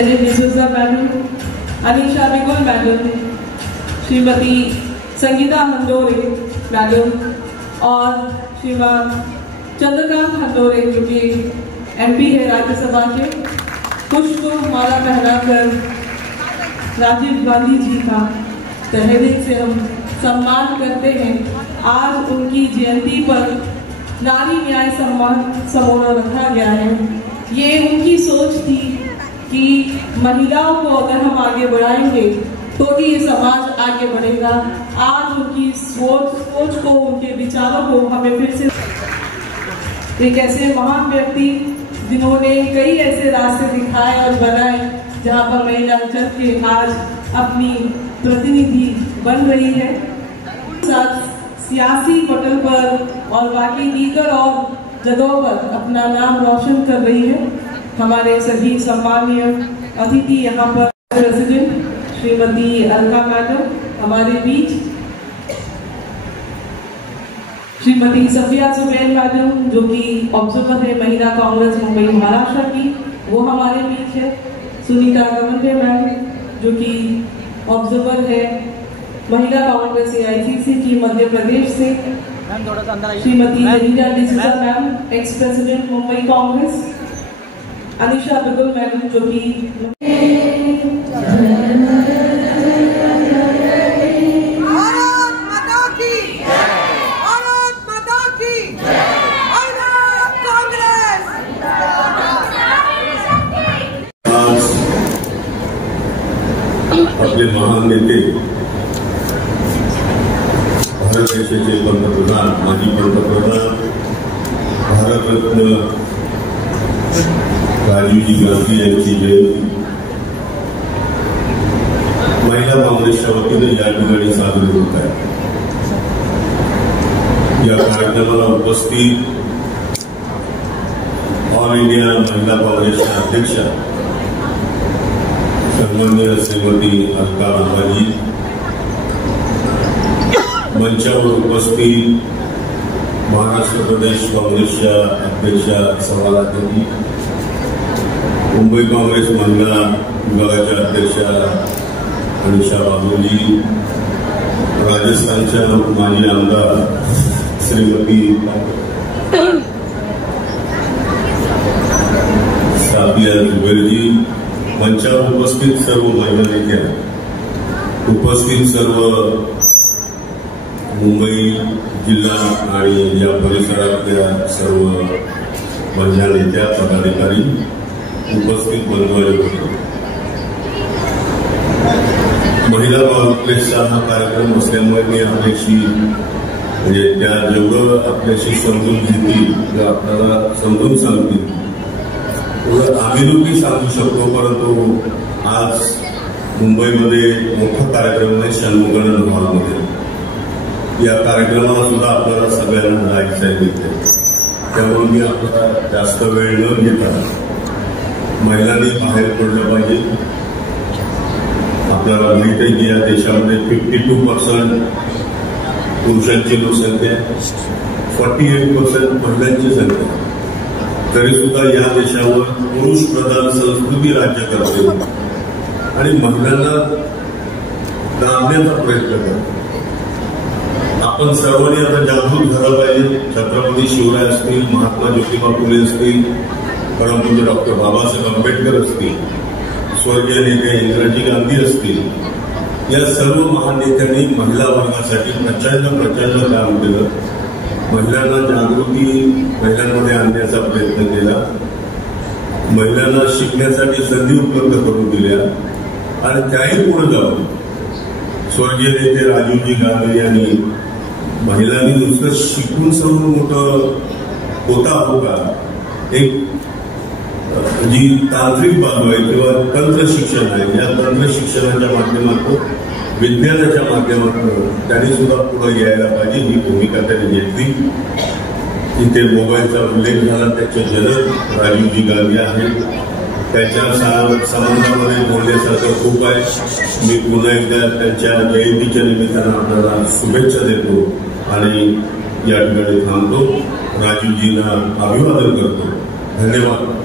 D'Souza madam, Anisha Bigul madam, Shrimati Sangeeta Handore madam और श्रीमान चंद्रकांत हंडोरे जो कि MP है राज्यसभा के, पुष्प माला पहनाकर राजीव गांधी जी का तहे दिल से हम सम्मान करते हैं। आज उनकी जयंती पर नारी न्याय सम्मान समारोह रखा गया है। ये उनकी सोच थी कि महिलाओं को अगर हम आगे बढ़ाएंगे तो ही ये समाज आगे बढ़ेगा। आज उनकी सोच को, उनके विचारों को हमें फिर से एक ऐसे महान व्यक्ति जिन्होंने कई ऐसे रास्ते दिखाए और बनाए जहां पर महिला चल के आज अपनी प्रतिनिधि बन रही है, साथ सियासी पटल पर और बाकी दीगर और जगहों पर अपना नाम रोशन कर रही है। हमारे सभी सम्मानीय अतिथि यहाँ पर प्रेसिडेंट श्रीमती अलका मैडम हमारे बीच, श्रीमती सफिया सुबैर मैडम जो कि ऑब्जर्वर है महिला कांग्रेस मुंबई महाराष्ट्र की, वो हमारे बीच है। सुनीता गवंडे मैम जो कि ऑब्जर्वर है महिला कांग्रेस AICC की मध्य प्रदेश से। Shrimati Janita D'Souza ma'am ex president Mumbai Congress. Anisha Bigul madam जो कि अपने महान नेते भारत देशाचे पंतप्रधान, माजी पंतप्रधान, भारत रत्न राजीवजी गांधी यांची जयंती महिला काँग्रेसच्या वतीने या ठिकाणी साजरी होत आहे। या कार्यक्रमाला उपस्थित ऑल इंडिया महिला काँग्रेसच्या अध्यक्षा सन्माननीय श्रीमती अलका रामाजी, मंचावर उपस्थित महाराष्ट्र प्रदेश काँग्रेसच्या अध्यक्षा सवालादेवी, मुंबई काँग्रेस महिला विभागाच्या अध्यक्षा अनिशा बाबूजी, राजस्थानच्या माजी आमदार श्रीमती साफिया जुबेरजी, मंचावर उपस्थित सर्व महिला नेत्या, उपस्थित सर्व मुंबई जिल्हा आणि या परिसरातल्या सर्व महिला नेत्या, पदाधिकारी, उपस्थित बंधू, महिला काँग्रेसचा हा कार्यक्रम असल्यामुळे मी आपल्याशी म्हणजे त्या जेवढं आपल्याशी समजून घेतील, आपल्याला समजून सांगतील तेवढं आम्ही सांगू शकतो। परंतु आज मुंबईमध्ये मोठा कार्यक्रम आहे शनमुगानंद हॉलमध्ये। या कार्यक्रमाला सुद्धा आपल्याला सगळ्यांना जायचं आहे, त्यामुळे मी आपल्याला जास्त वेळ न घेता महिलांनी बाहेर पडलं पाहिजे। आपल्याला माहिती आहे की या देशामध्ये 52% पुरुषांची लोकसंख्या, 48% महिलांची संख्या, तरी सुद्धा या देशावर पुरुष प्रधान संस्कृती राज्य करते आणि महिलांना दाबण्याचा प्रयत्न करते। आपण सर्वांनी आता जागृत झालं पाहिजे। छत्रपती शिवराय असतील, महात्मा ज्योतिबा फुले असतील, परमपूज्य डॉक्टर बाबासाहेब आंबेडकर असतील, स्वर्गीय नेते इंदिराजी गांधी असतील, या सर्व महान नेत्यांनी महिला वर्गासाठी प्रचंड काम केलं। महिलांना जागृती महिलांमध्ये आणण्याचा प्रयत्न केला, महिलांना शिकण्यासाठी संधी उपलब्ध करून दिल्या आणि त्याही पुढे जाऊन स्वर्गीय नेते राजीवजी गांधी यांनी महिलांनी नुसतं शिकून सर्व मोठं होता होता एक जी तांत्रिक बाजू आहे किंवा तंत्र शिक्षण आहे, या तंत्र शिक्षणाच्या माध्यमातून, विज्ञानाच्या माध्यमातून त्यांनी सुद्धा पुढे यायला पाहिजे, ही भूमिका त्यांनी घेतली। इथे मोबाईलचा उल्लेख झाला, त्याचे जनक राजीवजी गांधी आहेत, त्याच्या संबंधामध्ये बोलण्यासारखं खूप आहे। मी पुन्हा एकदा त्यांच्या जयंतीच्या निमित्तानं आपल्याला शुभेच्छा देतो आणि या ठिकाणी थांबतो, राजीवजींना अभिवादन करतो। धन्यवाद।